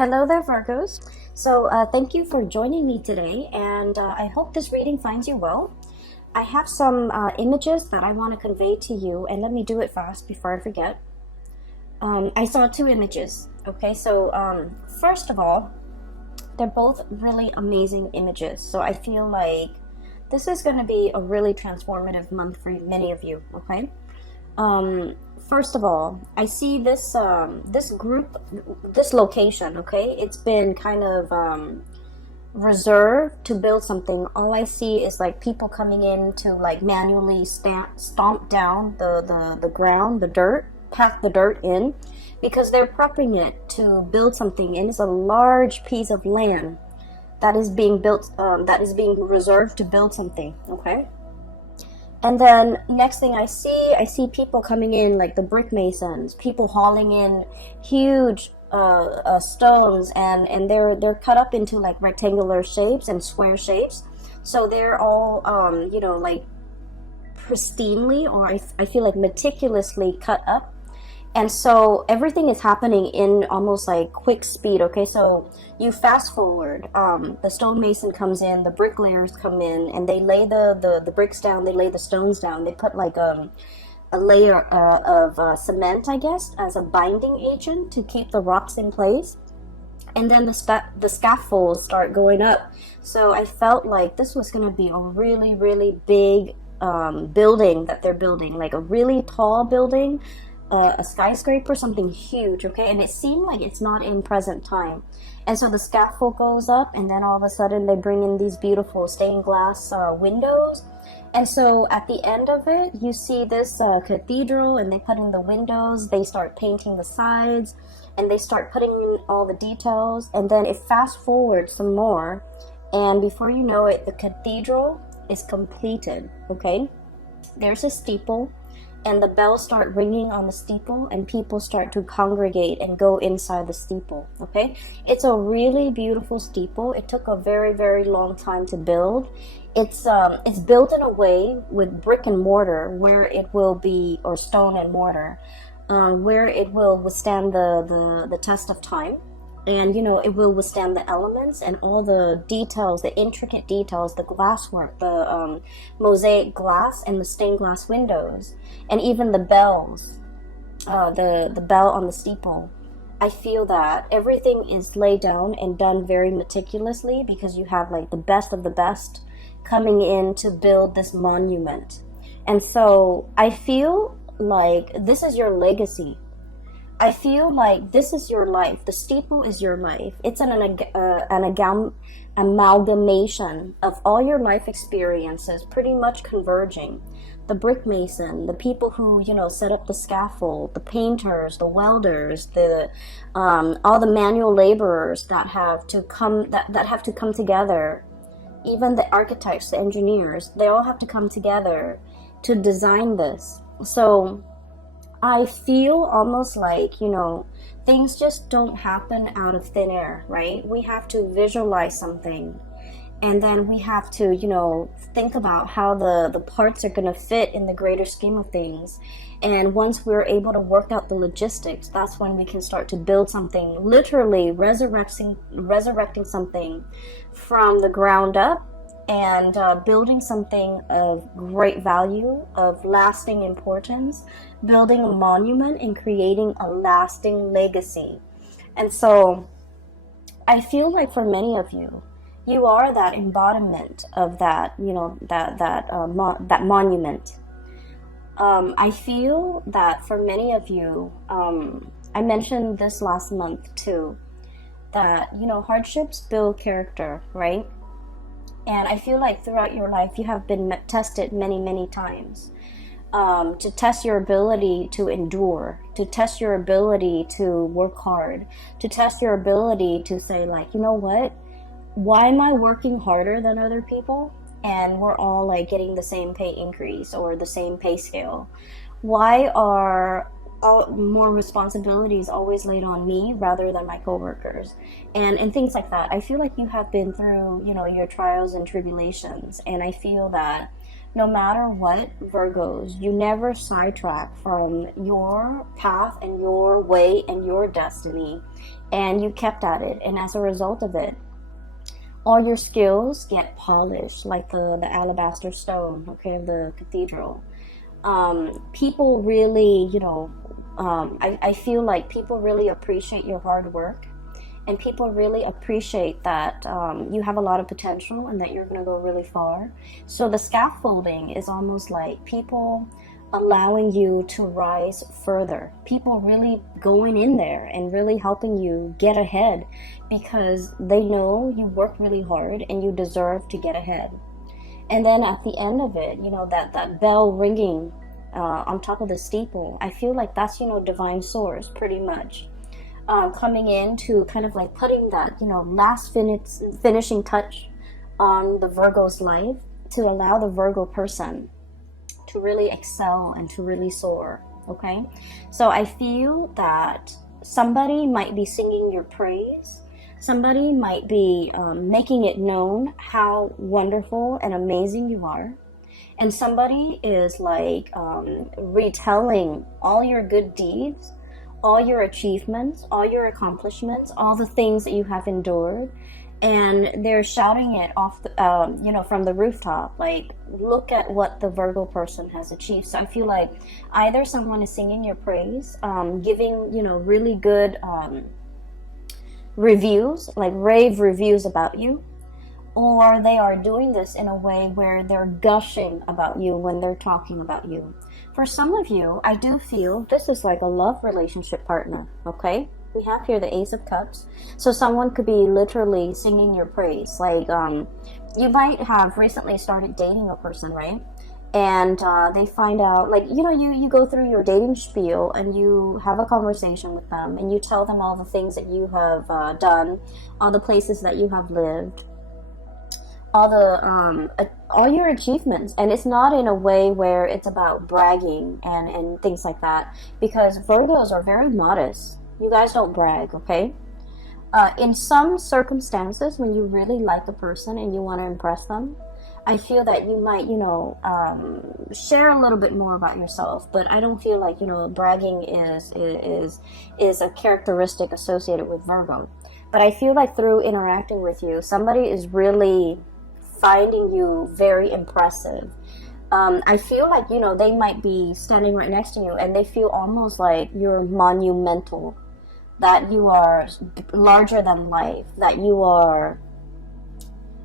Hello there, Virgos. Thank you for joining me today, and I hope this reading finds you well. I have some images that I want to convey to you, and let me do it fast before I forget. I saw two images. Okay, first of all, they're both really amazing images. So I feel like this is going to be a really transformative month for many of you. Okay. First of all, I see this group, this location. Okay, it's been kind of reserved to build something. All I see is like people coming in to like manually stomp down the ground, the dirt, pack the dirt in, because they're prepping it to build something, and it's a large piece of land that is being built, that is being reserved to build something. Okay. And then next thing I see people coming in, like the brick masons, people hauling in huge stones, and they're cut up into like rectangular shapes and square shapes. So they're all like pristinely, or I feel like meticulously cut up. And so everything is happening in almost like quick speed. Okay, so you fast forward, the stonemason comes in, the bricklayers come in, and they lay the bricks down, they lay the stones down, they put like a layer of cement, I guess, as a binding agent to keep the rocks in place. And then the scaffolds start going up. So I felt like this was going to be a really, really big building that they're building, like a really tall building, a skyscraper, something huge. Okay, and it seemed like it's not in present time. And so the scaffold goes up, and then all of a sudden they bring in these beautiful stained glass windows. And so at the end of it, you see this cathedral, and they put in the windows, they start painting the sides, and they start putting in all the details. And then it fast forwards some more, and before you know it, the cathedral is completed. Okay, there's a steeple, and the bells start ringing on the steeple, and people start to congregate and go inside the steeple. Okay, it's a really beautiful steeple. It took a very, very long time to build. It's built in a way with brick and mortar, where it will be, or stone and mortar, where it will withstand the test of time. And it will withstand the elements and all the details, the intricate details, the glasswork, the mosaic glass, and the stained glass windows, and even the bells, the bell on the steeple. I feel that everything is laid down and done very meticulously, because you have like the best of the best coming in to build this monument. And so I feel like this is your legacy. I feel like this is your life. The steeple is your life. It's an amalgamation of all your life experiences, pretty much converging. The brick mason, the people who set up the scaffold, the painters, the welders, the all the manual laborers that have to come together. Even the architects, the engineers, they all have to come together to design this. So I feel almost like, things just don't happen out of thin air, right? We have to visualize something, and then we have to, think about how the parts are going to fit in the greater scheme of things. And once we're able to work out the logistics, that's when we can start to build something, literally resurrecting something from the ground up, and building something of great value, of lasting importance, building a monument and creating a lasting legacy. And so I feel like for many of you, you are that embodiment of that, that monument. I feel that for many of you, I mentioned this last month too, that, hardships build character, right? And I feel like throughout your life, you have been tested many, many times, to test your ability to endure, to test your ability to work hard, to test your ability to say, like, you know what? Why am I working harder than other people? And we're all like getting the same pay increase or the same pay scale. Why are more responsibilities always laid on me rather than my coworkers, and things like that? I feel like you have been through, your trials and tribulations, and I feel that no matter what, Virgos, you never sidetrack from your path and your way and your destiny. and you kept at it, and as a result of it, all your skills get polished like the alabaster stone, okay, of the cathedral. People really, I feel like people really appreciate your hard work, and people really appreciate that you have a lot of potential and that you're going to go really far. So the scaffolding is almost like people allowing you to rise further, people really going in there and really helping you get ahead, because they know you work really hard and you deserve to get ahead. And then at the end of it, that bell ringing on top of the steeple, I feel like that's, divine source pretty much. Coming in to kind of like putting that, last finishing touch on the Virgo's life, to allow the Virgo person to really excel and to really soar, okay? So I feel that somebody might be singing your praise. Somebody might be making it known how wonderful and amazing you are. And somebody is like retelling all your good deeds, all your achievements, all your accomplishments, all the things that you have endured. And they're shouting it off, from the rooftop, like, look at what the Virgo person has achieved. So I feel like either someone is singing your praise, giving, really good reviews, like rave reviews about you, or they are doing this in a way where they're gushing about you when they're talking about you. For some of you, I do feel this is like a love relationship partner, okay? We have here the Ace of Cups. So someone could be literally singing your praise. Like, you might have recently started dating a person, right? And they find out, like, you go through your dating spiel and you have a conversation with them and you tell them all the things that you have done, all the places that you have lived, all your achievements. And it's not in a way where it's about bragging and things like that, because Virgos are very modest. You guys don't brag, okay? In some circumstances, when you really like a person and you want to impress them, I feel that you might, share a little bit more about yourself. But I don't feel like, bragging is a characteristic associated with Virgo. But I feel like through interacting with you, somebody is really finding you very impressive. I feel like, they might be standing right next to you and they feel almost like you're monumental, that you are larger than life, that you are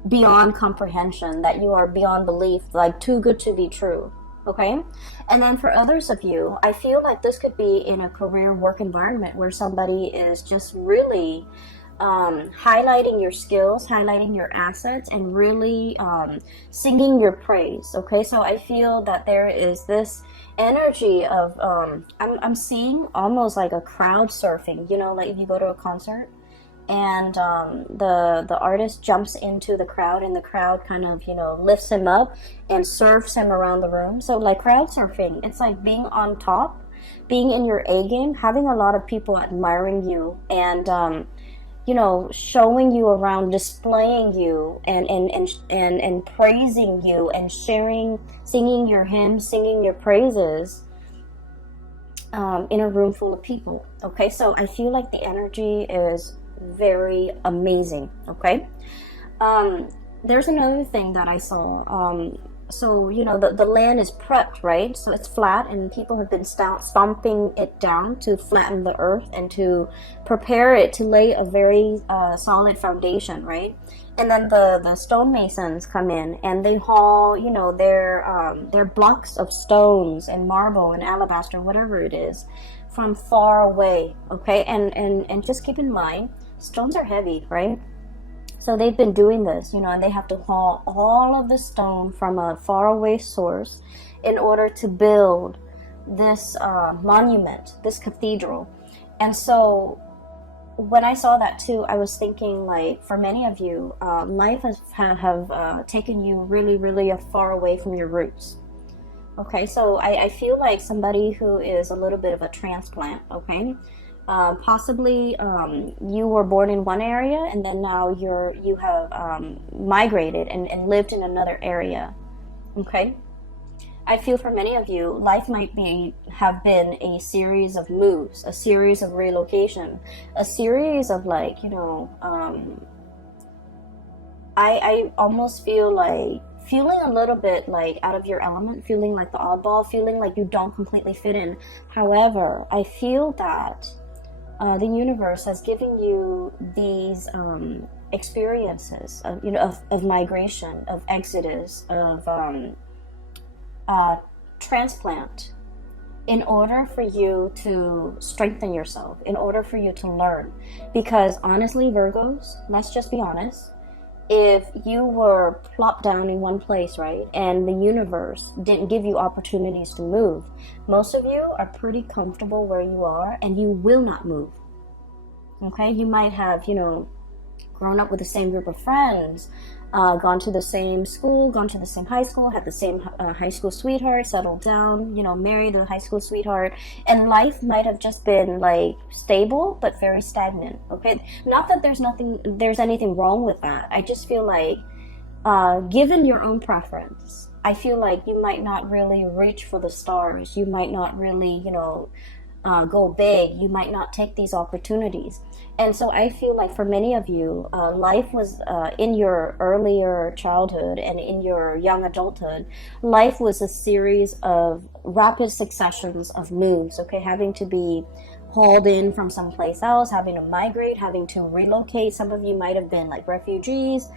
beyond comprehension, that you are beyond belief, like too good to be true, okay? And then for others of you, I feel like this could be in a career work environment where somebody is just really highlighting your skills, highlighting your assets, and really singing your praise, okay? So I feel that there is this energy of I'm seeing almost like a crowd surfing, like if you go to a concert and the artist jumps into the crowd and the crowd kind of lifts him up and surfs him around the room. So like crowd surfing, it's like being on top, being in your A game, having a lot of people admiring you and showing you around, displaying you and praising you and sharing, singing your hymns, singing your praises in a room full of people. Okay, so I feel like the energy is very amazing. Okay, there's another thing that I saw. So, the land is prepped, right? So it's flat and people have been stomping it down to flatten the earth and to prepare it to lay a very solid foundation, right? And then the stonemasons come in and they haul, their blocks of stones and marble and alabaster, whatever it is, from far away, okay? And just keep in mind, stones are heavy, right? So they've been doing this, and they have to haul all of the stone from a faraway source in order to build this monument, this cathedral. And so when I saw that too, I was thinking, like, for many of you, life have taken you really, really far away from your roots. Okay, so I feel like somebody who is a little bit of a transplant, okay? Possibly you were born in one area and then now you have migrated and lived in another area, okay? I feel for many of you, life might have been a series of moves, a series of relocation, a series of like, I almost feel like feeling a little bit like out of your element, feeling like the oddball, feeling like you don't completely fit in. However, I feel that the universe has given you these experiences of migration, of exodus, of transplant, in order for you to strengthen yourself, in order for you to learn. Because honestly, Virgos, let's just be honest, if you were plopped down in one place, right, and the universe didn't give you opportunities to move, most of you are pretty comfortable where you are and you will not move. Okay, you might have, grown up with the same group of friends, gone to the same school, gone to the same high school, had the same high school sweetheart, settled down, married a high school sweetheart, and life might have just been like stable but very stagnant. Okay, not that there's anything wrong with that. I just feel like, given your own preference, I feel like you might not really reach for the stars. You might not really, go big. You might not take these opportunities. And so I feel like for many of you, life was in your earlier childhood and in your young adulthood, life was a series of rapid successions of moves, okay, having to be hauled in from someplace else, having to migrate, having to relocate. Some of you might have been like refugees,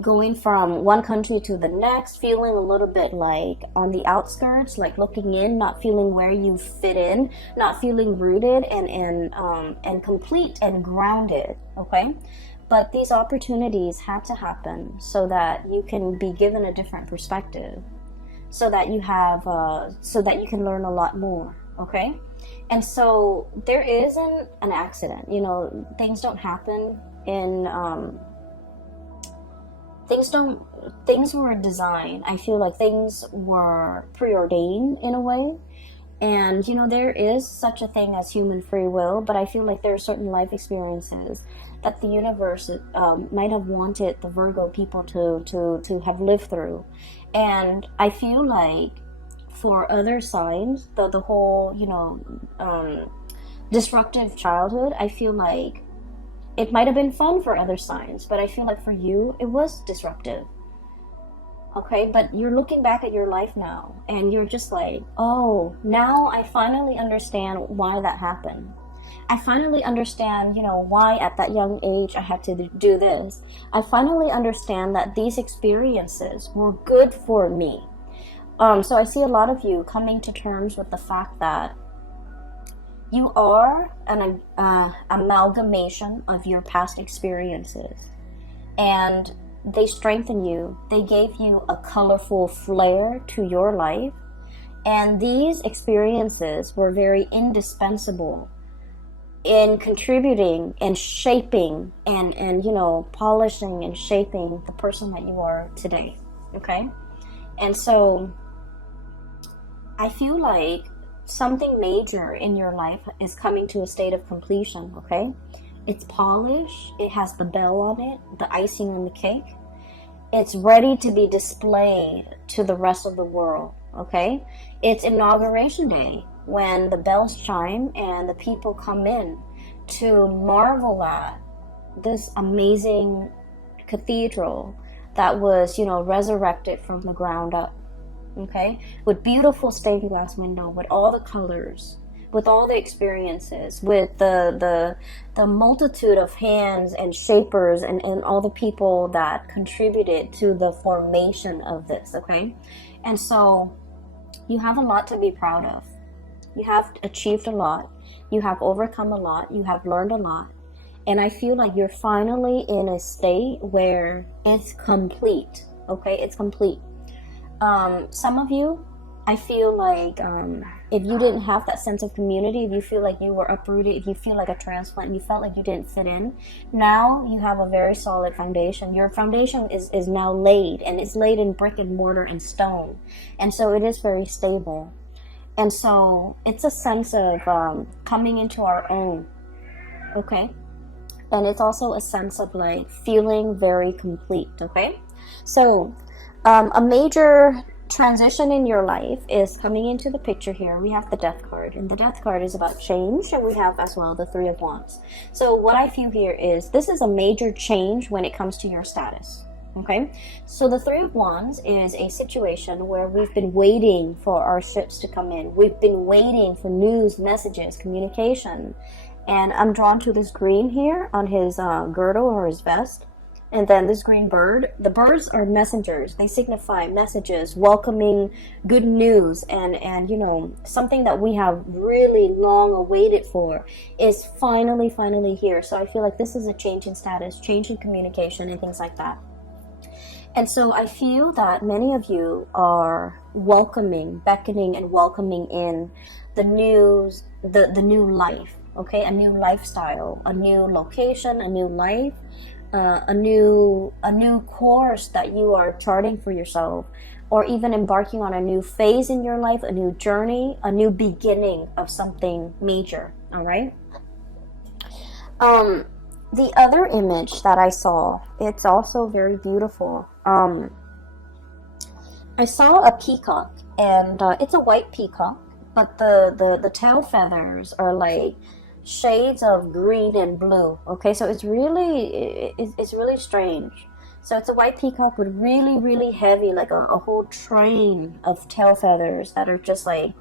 going from one country to the next, feeling a little bit like on the outskirts, like looking in, not feeling where you fit in, not feeling rooted and complete and grounded. Okay, but these opportunities had to happen so that you can be given a different perspective, so that you can learn a lot more. Okay, and so there isn't an accident. Things don't happen in things were designed. I feel like things were preordained in a way. And there is such a thing as human free will, but I feel like there are certain life experiences that the universe might have wanted the Virgo people to have lived through. And I feel like for other signs, the whole disruptive childhood, I feel like it might have been fun for other signs, but I feel like for you, it was disruptive. Okay, but you're looking back at your life now, and you're just like, oh, now I finally understand why that happened. I finally understand, why at that young age I had to do this. I finally understand that these experiences were good for me. So I see a lot of you coming to terms with the fact that you are an amalgamation of your past experiences, and they strengthen you. They gave you a colorful flair to your life, and these experiences were very indispensable in contributing and shaping and polishing and shaping the person that you are today. Okay, and so I feel like something major in your life is coming to a state of completion. Okay, it's polished, it has the bell on it, the icing on the cake, it's ready to be displayed to the rest of the world. Okay, it's inauguration day, when the bells chime and the people come in to marvel at this amazing cathedral that was resurrected from the ground up. Okay, with beautiful stained glass window, with all the colors, with all the experiences, with the multitude of hands and shapers and all the people that contributed to the formation of this. Okay, and so you have a lot to be proud of. You have achieved a lot, you have overcome a lot, you have learned a lot, and I feel like you're finally in a state where it's complete. Okay, it's complete. Some of you, I feel like if you didn't have that sense of community, if you feel like you were uprooted, if you feel like a transplant, you felt like you didn't fit in, now you have a very solid foundation. Your foundation is now laid, and it's laid in brick and mortar and stone, and so it is very stable. And so it's a sense of coming into our own. Okay, and it's also a sense of like feeling very complete. Okay, so a major transition in your life is coming into the picture here. We have the Death card, and the Death card is about change, and we have as well the Three of Wands. So what I feel here is this is a major change when it comes to your status. Okay, so the Three of Wands is a situation where we've been waiting for our ships to come in. We've been waiting for news, messages, communication. And I'm drawn to this green here on his girdle or his vest. And then this green bird. The birds are messengers. They signify messages, welcoming good news. And you know, something that we have really long awaited for is finally here. So I feel like this is a change in status, change in communication, and things like that. And so I feel that many of you are welcoming, beckoning and welcoming in the news, the new life, okay? A new lifestyle, a new location, a new life, a new course that you are charting for yourself, or even embarking on a new phase in your life, a new journey, a new beginning of something major, all right? The other image that I saw, it's also very beautiful. I saw a peacock, and it's a white peacock, but the tail feathers are like shades of green and blue. Okay, so it's really strange. So it's a white peacock with really heavy, like a whole train of tail feathers that are just like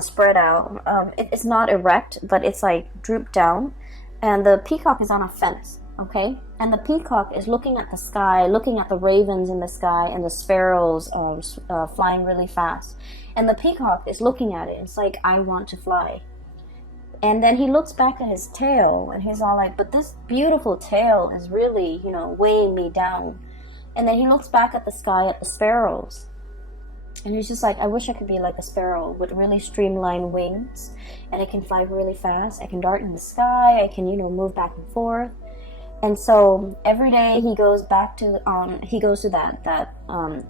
spread out. It's not erect, but it's like drooped down. And the peacock is on a fence, okay? And the peacock is looking at the sky, looking at the ravens in the sky and the sparrows flying really fast. And the peacock is looking at it. It's like, I want to fly. And then he looks back at his tail, and he's all like, but this beautiful tail is really, you know, weighing me down. And then he looks back at the sky, at the sparrows. And he's just like, I wish I could be like a sparrow with really streamlined wings, and I can fly really fast. I can dart in the sky. I can, you know, move back and forth. And so every day he goes back to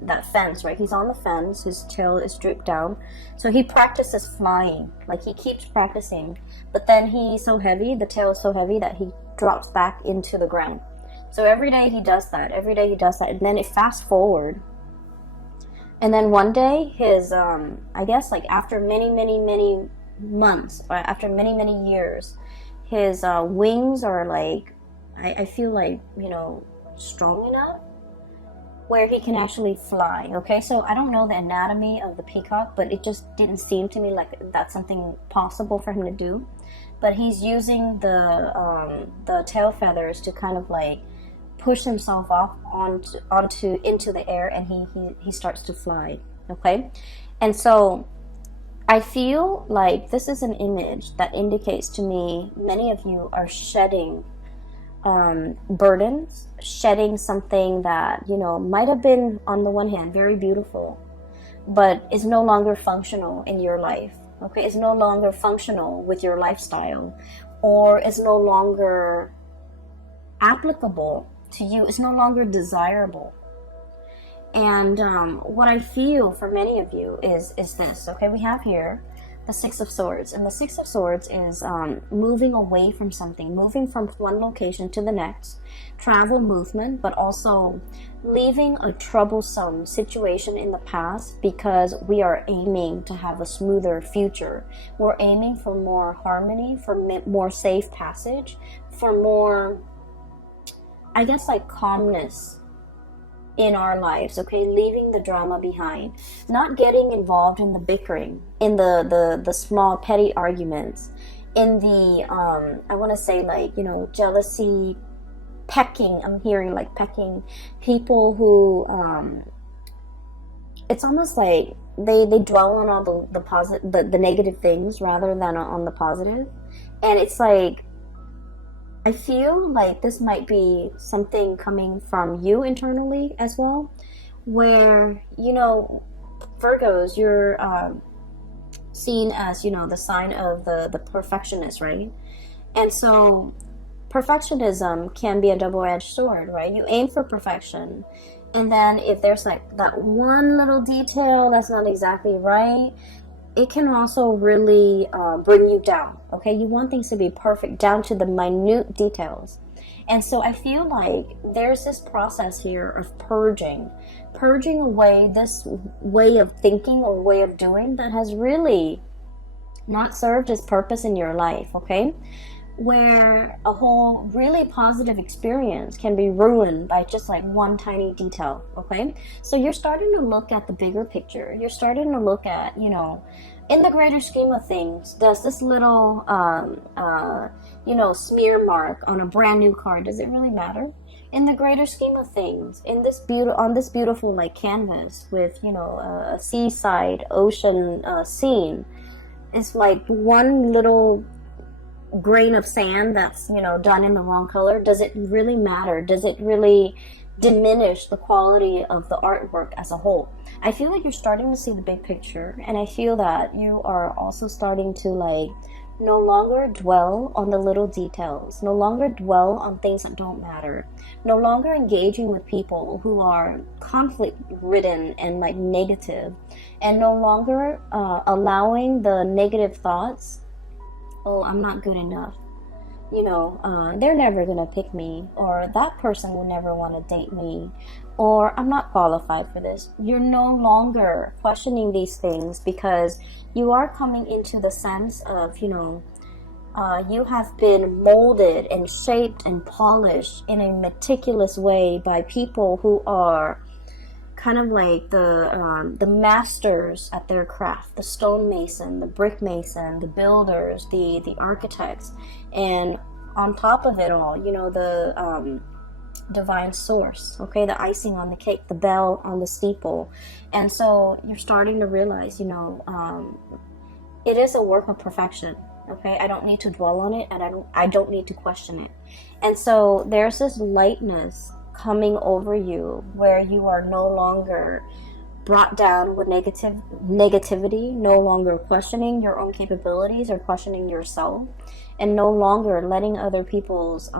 that fence, right? He's on the fence. His tail is drooped down, so he practices flying. Like, he keeps practicing, but then he's so heavy. The tail is so heavy that he drops back into the ground. So every day he does that. And then it fast forward. And then one day, his, I guess, like, after many months, or after many years, his wings are, like, I feel like, you know, strong enough where he can actually fly, okay? So I don't know the anatomy of the peacock, but it just didn't seem to me like that's something possible for him to do. But he's using the tail feathers to kind of, like, push himself off into the air, and he starts to fly, okay? And so I feel like this is an image that indicates to me many of you are shedding burdens, shedding something that, you know, might have been, on the one hand, very beautiful, but is no longer functional in your life, okay? It's no longer functional with your lifestyle, or is no longer applicable to you. It's no longer desirable. And what I feel for many of you is this, okay? We have here the Six of Swords, and the Six of Swords is moving away from something, moving from one location to the next, travel, movement, but also leaving a troublesome situation in the past, because we are aiming to have a smoother future. We're aiming for more harmony, for more safe passage, for more, I guess, like, calmness in our lives, okay? Leaving the drama behind, not getting involved in the bickering, in the small petty arguments, in the I want to say, like, you know, jealousy, pecking. I'm hearing, like, pecking, people who it's almost like they dwell on all the negative things rather than on the positive. And it's like, I feel like this might be something coming from you internally as well, where, you know, Virgos, you're seen as, you know, the sign of the perfectionist, right? And so perfectionism can be a double-edged sword, right? You aim for perfection, and then if there's, like, that one little detail that's not exactly right, it can also really bring you down, okay? You want things to be perfect down to the minute details. And so I feel like there's this process here of purging away this way of thinking or way of doing that has really not served its purpose in your life, okay? Where a whole really positive experience can be ruined by just like one tiny detail, okay? So you're starting to look at the bigger picture. You're starting to look at, you know, in the greater scheme of things, does this little, you know, smear mark on a brand new car, does it really matter? In the greater scheme of things, in this on this beautiful like canvas with, you know, a seaside ocean scene, it's like one little grain of sand that's, you know, done in the wrong color. Does it really matter? Does it really diminish the quality of the artwork as a whole? I feel like you're starting to see the big picture, and I feel that you are also starting to like no longer dwell on the little details, no longer dwell on things that don't matter, no longer engaging with people who are conflict ridden and like negative, and no longer allowing the negative thoughts, oh, I'm not good enough, you know, they're never gonna pick me, or that person will never want to date me, or I'm not qualified for this. You're no longer questioning these things because you are coming into the sense of, you know, you have been molded and shaped and polished in a meticulous way by people who are kind of like the masters at their craft, the stonemason, the brick mason, the builders, the architects, and on top of it all, you know, the divine source, okay, the icing on the cake, the bell on the steeple. And so you're starting to realize, you know, it is a work of perfection, okay? I don't need to dwell on it, and I don't need to question it. And so there's this lightness coming over you where you are no longer brought down with negativity, no longer questioning your own capabilities or questioning yourself, and no longer letting other people's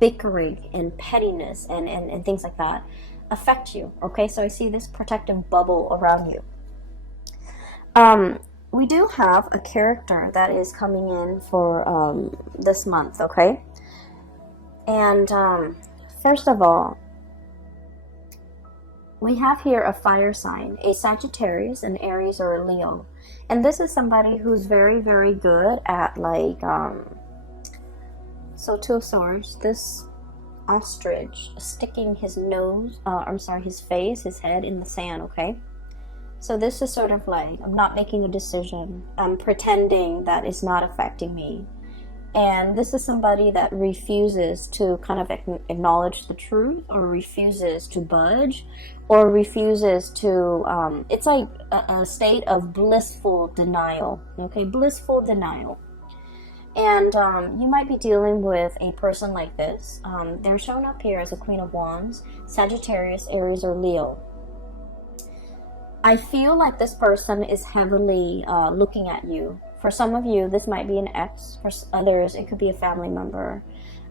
bickering and pettiness and things like that affect you, okay? So I see this protective bubble around you. We do have a character that is coming in for this month, okay? And first of all, we have here a fire sign, a Sagittarius, an Aries, or a Leo. And this is somebody who's very, very good at like, so Two of Swords, this ostrich sticking his nose, his face, his head in the sand, okay? So this is sort of like, I'm not making a decision. I'm pretending that it's not affecting me. And this is somebody that refuses to kind of acknowledge the truth, or refuses to budge, or refuses to, it's like a state of blissful denial, okay? Blissful denial. And you might be dealing with a person like this. They're shown up here as a Queen of Wands, Sagittarius, Aries, or Leo. I feel like this person is heavily looking at you. For some of you, this might be an ex. For others, it could be a family member.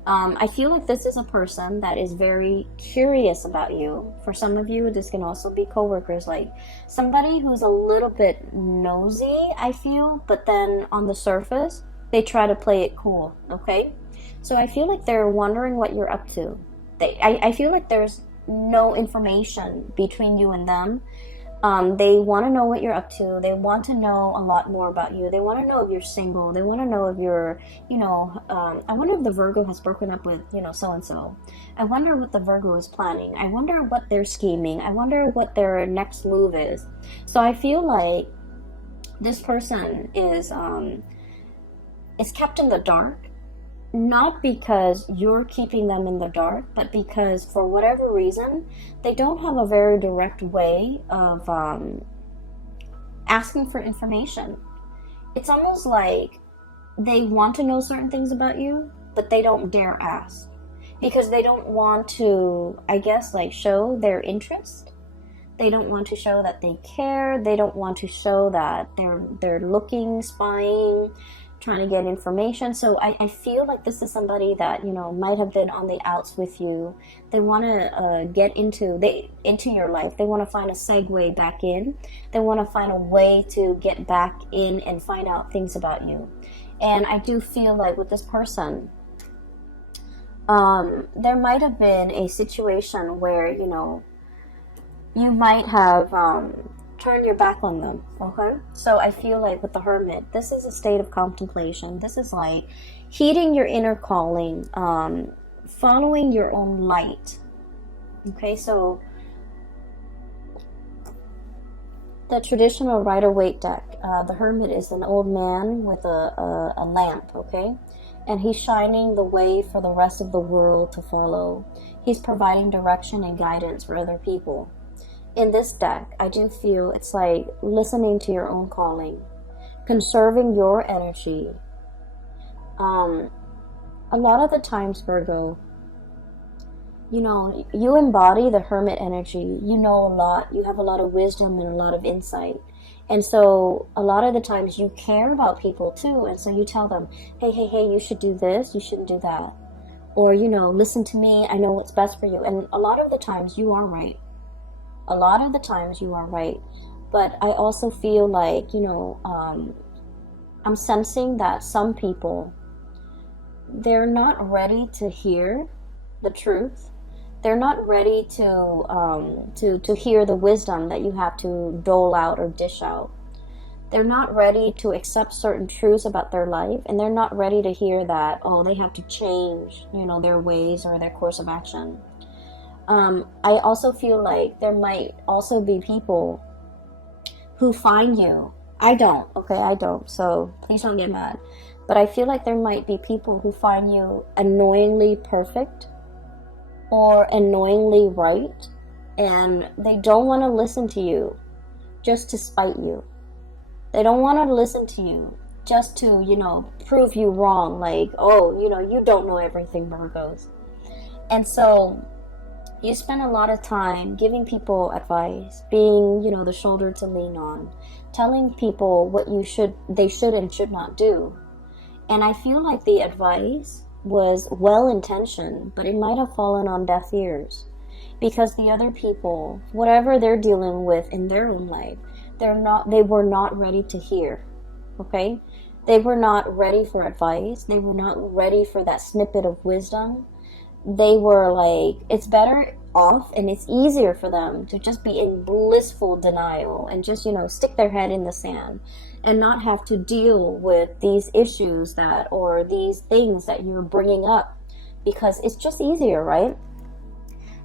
I feel like this is a person that is very curious about you. For some of you, this can also be coworkers, like somebody who's a little bit nosy, I feel, but then on the surface, they try to play it cool, okay? So I feel like they're wondering what you're up to. I feel like there's no information between you and them. They want to know what you're up to. They want to know a lot more about you. They want to know if you're single. They want to know if you're, you know, I wonder if the Virgo has broken up with, you know, so-and-so. I wonder what the Virgo is planning. I wonder what they're scheming. I wonder what their next move is. So I feel like this person is kept in the dark. Not because you're keeping them in the dark, but because for whatever reason, they don't have a very direct way of asking for information. It's almost like they want to know certain things about you, but they don't dare ask. Because they don't want to, I guess, like show their interest. They don't want to show that they care. They don't want to show that they're looking, spying, trying to get information. So I feel like this is somebody that, you know, might have been on the outs with you. They want to get into your life. They want to find a segue back in. They want to find a way to get back in and find out things about you. And I do feel like with this person, There might have been a situation where, you might have turned your back on them, okay? So I feel like with the Hermit, this is a state of contemplation. This is like heeding your inner calling, following your own light, okay? So the traditional Rider-Waite deck, the Hermit is an old man with a lamp, okay? And he's shining the way for the rest of the world to follow. He's providing direction and guidance for other people. In this deck, I do feel it's like listening to your own calling, conserving your energy. A lot of the times, Virgo, you embody the Hermit energy. You know a lot. You have a lot of wisdom and a lot of insight. And so a lot of the times you care about people too. And so you tell them, hey, you should do this. You shouldn't do that. Or, listen to me. I know what's best for you. And a lot of the times you are right. A lot of the times you are right. But I also feel like, I'm sensing that some people, they're not ready to hear the truth. They're not ready to hear the wisdom that you have to dole out or dish out. They're not ready to accept certain truths about their life, and they're not ready to hear that, they have to change, their ways or their course of action. I also feel like there might also be people who find you. I don't, so please don't get mad. But I feel like there might be people who find you annoyingly perfect or annoyingly right, and they don't want to listen to you just to spite you. They don't want to listen to you just to, prove you wrong, like, you don't know everything, Virgos. And so you spend a lot of time giving people advice, being, the shoulder to lean on, telling people what they should and should not do. And I feel like the advice was well-intentioned, but it might have fallen on deaf ears, because the other people, whatever they're dealing with in their own life, they were not ready to hear, okay? They were not ready for advice. They were not ready for that snippet of wisdom. They were like, it's better off and it's easier for them to just be in blissful denial and just, stick their head in the sand and not have to deal with these issues or these things that you're bringing up, because it's just easier, right?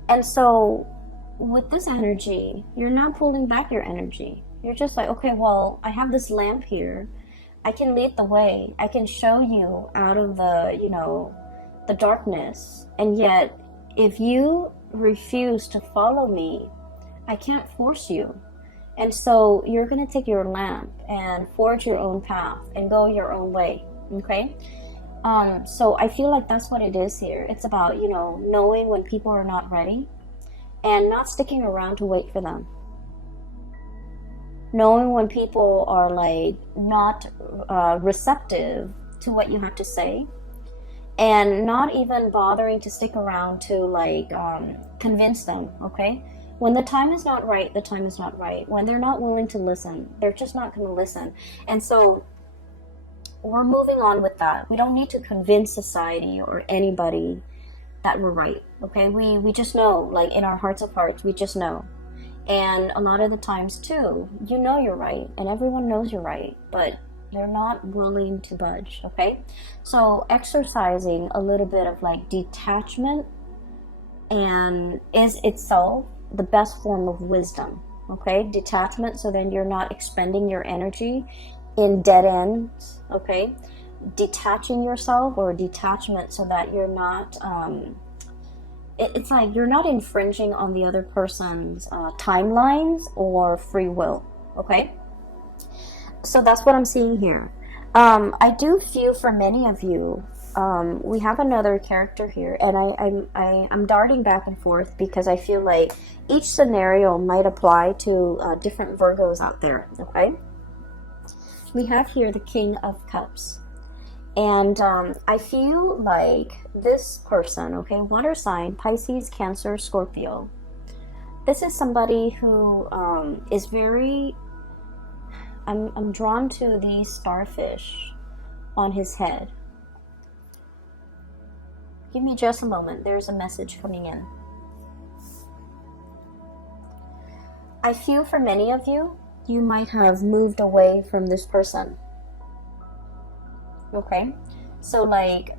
And so with this energy, you're not pulling back your energy. You're just like, okay, well, I have this lamp here. I can lead the way. I can show you out of the darkness. And yet, if you refuse to follow me, I can't force you. And so you're going to take your lamp and forge your own path and go your own way, okay? So I feel like that's what it is here. It's about, knowing when people are not ready and not sticking around to wait for them. Knowing when people are like not receptive to what you have to say, and not even bothering to stick around to like convince them, okay? When the time is not right, the time is not right. When they're not willing to listen, they're just not going to listen. And so we're moving on with that. We don't need to convince society or anybody that we're right, okay? We just know, like in our hearts of hearts, we just know. And a lot of the times too, you're right, and everyone knows you're right, but they're not willing to budge, okay? So exercising a little bit of like detachment and is itself the best form of wisdom, okay? Detachment, so then you're not expending your energy in dead ends, okay? Detaching yourself, or detachment, so that you're not it's like you're not infringing on the other person's timelines or free will, okay? So that's what I'm seeing here. I do feel for many of you, we have another character here, and I'm darting back and forth because I feel like each scenario might apply to different Virgos out there, okay? We have here the King of Cups. And I feel like this person, okay, water sign, Pisces, Cancer, Scorpio. This is somebody who is very... I'm drawn to the starfish on his head. Give me just a moment. There's a message coming in. I feel for many of you, you might have moved away from this person. Okay? So like,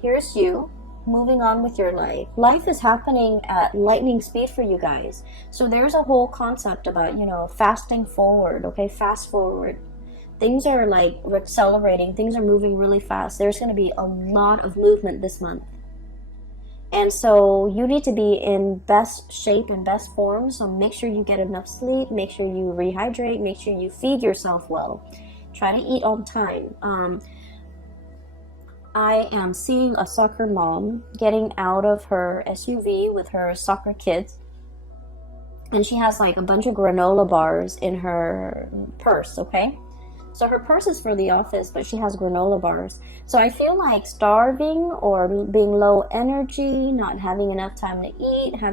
here's you moving on with your life. Life is happening at lightning speed for you guys. So there's a whole concept about, you know, fasting forward, okay? Fast forward. Things are like accelerating. Things are moving really fast. There's going to be a lot of movement this month. And so you need to be in best shape and best form. So make sure you get enough sleep. Make sure you rehydrate. Make sure you feed yourself well. Try to eat on time. I am seeing a soccer mom getting out of her SUV with her soccer kids. And she has like a bunch of granola bars in her purse, okay? So her purse is for the office, but she has granola bars. So I feel like starving or being low energy, not having enough time to eat,